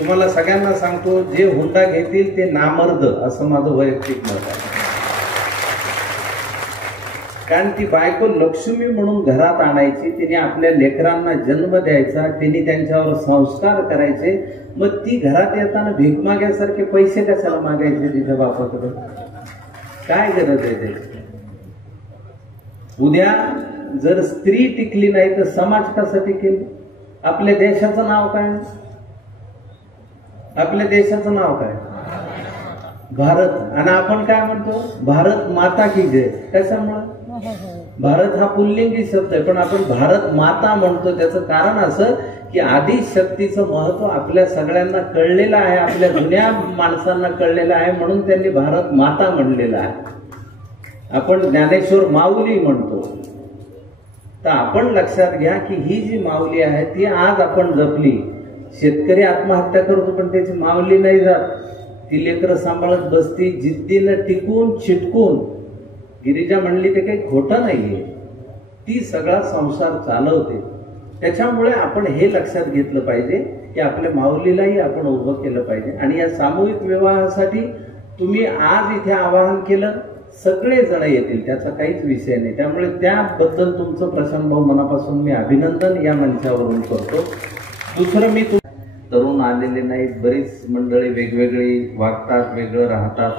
तुम्हाला सगळ्यांना सांगतो, जे हुंडा घेतील ते नामर्द, असं माझं वैयक्तिक मत आहे. कारण ती बायको लक्ष्मी म्हणून घरात आणायची, तिने आपल्या लेकरांना जन्म द्यायचा, तिने त्यांच्यावर संस्कार करायचे. मग ती घरात येताना भीक माग्यासारखे पैसे कशाला मागायचे तिच्या बापाकडे? काय गरज आहे त्याची? उद्या जर स्त्री टिकली नाही तर समाज कसा टिकेल? आपल्या देशाचं नाव काय? आपल्या देशाचं नाव काय? भारत. आणि आपण काय म्हणतो? भारत माता की जय. कशामुळे? भारत हा पुल्लिंगी शब्द आहे, पण आपण भारत माता म्हणतो. त्याचं कारण असं की आधी शक्तीचं महत्व आपल्या सगळ्यांना कळलेलं आहे, आपल्या जुन्या माणसांना कळलेलं आहे, म्हणून त्यांनी भारत माता म्हणलेलं आहे. आपण ज्ञानेश्वर माऊली म्हणतो. तर आपण लक्षात घ्या की ही जी माऊली आहे ती आज आपण जपली. शेतकरी आत्महत्या करतो पण त्याची माऊली नाही जात. ती लेकरं सांभाळत बसती, जिद्दीनं टिकून चिटकून. गिरिजा म्हणली ते काही खोटं नाहीये, ती सगळा संसार चालवते. त्याच्यामुळे आपण हे लक्षात घेतलं पाहिजे की आपल्या माऊलीलाही आपण उभं केलं पाहिजे. आणि या सामूहिक विवाहासाठी तुम्ही आज इथे आवाहन केलं, सगळे जण येतील, त्याचा काहीच विषय नाही. त्यामुळे त्याबद्दल तुमचं प्रशांत भाऊ मनापासून मी अभिनंदन या मंचावरून करतो. दुसरं, मी तरुण आलेले नाहीत, बरीच मंडळी वेगवेगळी वागतात, वेगळं राहतात.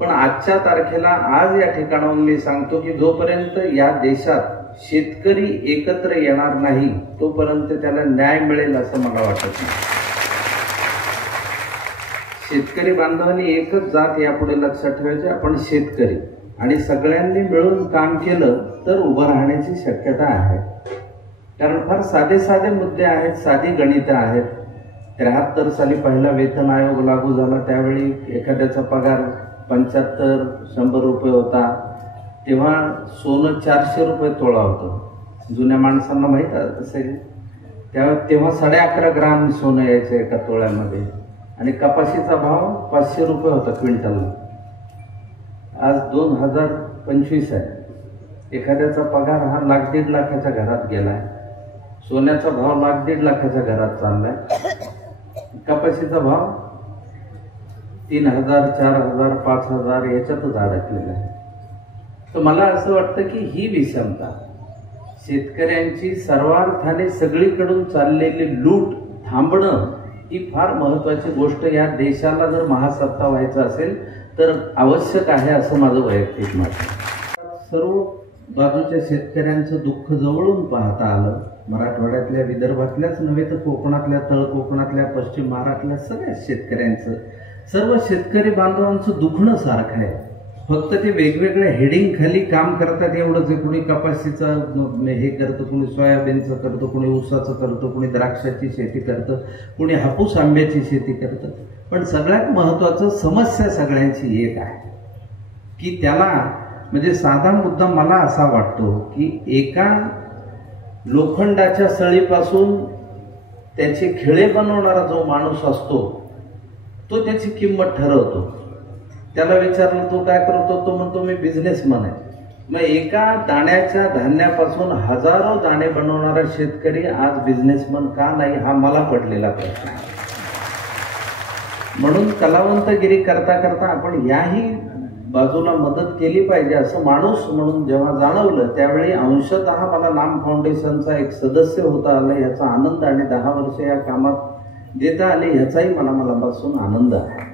पण आजच्या तारखेला आज या ठिकाणाहून मी सांगतो की जोपर्यंत या देशात शेतकरी एकत्र येणार नाही तोपर्यंत त्याला न्याय मिळेल असं मला वाटत नाही. शेतकरी बांधवांनी एकच जात यापुढे लक्षात ठेवायची, आपण शेतकरी, आणि सगळ्यांनी मिळून काम केलं तर उभं राहण्याची शक्यता आहे. कारण फार साधे साधे मुद्दे आहेत, साधी गणितं आहेत. 73 साली पहिला वेतन आयोग लागू झाला, त्यावेळी एखाद्याचा पगार 75-100 रुपये होता. तेव्हा सोनं 400 रुपये तोळा होतं. जुन्या माणसांना माहीत असेल, तेव्हा 11.5 ग्राम सोनं यायचं एका तोळ्यामध्ये. आणि कपाशीचा भाव 500 रुपये होता क्विंटलला. आज 2025 आहे. एखाद्याचा पगार हा 1,00,000-1.5 लाखाच्या घरात गेलाय. सोन्याचा भाव 1,00,000-1.5 लाखाच्या घरात चाललाय. कपाशीचा भाव 3,000, 4,000, 5,000 याच्यातच अडकलेला आहे. तर मला असं वाटतं की ही विषमता, शेतकऱ्यांची सर्वार्थाने सगळीकडून चाललेली लूट थांबणं ही फार महत्वाची गोष्ट या देशाला जर महासत्ता व्हायचं असेल तर आवश्यक आहे असं माझं वैयक्तिक मत आहे. सर्व बाजूच्या शेतकऱ्यांचं दुःख जवळून पाहता आलं. मराठवाड्यातल्या, विदर्भातल्याच नव्हे तर कोकणातल्या, तळ कोकणातल्या, पश्चिम महाराष्ट्रातल्या सगळ्या शेतकऱ्यांचं, सर्व शेतकरी बांधवांचं दुखणं सारखं आहे. फक्त ते वेगवेगळ्या हेडिंग खाली काम करतात एवढंच. कुणी कपाशीचं हे करतं, कुणी सोयाबीनचं करतं, कुणी ऊसाचं करतं, कुणी द्राक्षाची शेती करतं, कुणी हापूस आंब्याची शेती करतं. पण सगळ्यात महत्वाचं, समस्या सगळ्यांची एक आहे की त्याला, म्हणजे साधा मुद्दा मला असा वाटतो की एका लोखंडाच्या सळीपासून त्याचे खिळे बनवणारा जो माणूस असतो तो त्याची किंमत ठरवतो. त्याला विचारलं तो काय करतो, तो म्हणतो मी बिझनेसमन आहे. मग एका दाण्याच्या धान्यापासून हजारो दाणे बनवणारा शेतकरी आज बिझनेसमन का नाही, हा मला पडलेला प्रश्न आहे. म्हणून कलावंतगिरी करता करता आपण याही बाजूला मदत केली पाहिजे असं माणूस म्हणून जेव्हा जाणवलं, त्यावेळी अंशतः मला नाम फाउंडेशनचा एक सदस्य होता आलं याचा आनंद, आणि 10 वर्ष या कामात देता आले ह्याचाही मला मनापासून आनंद आहे.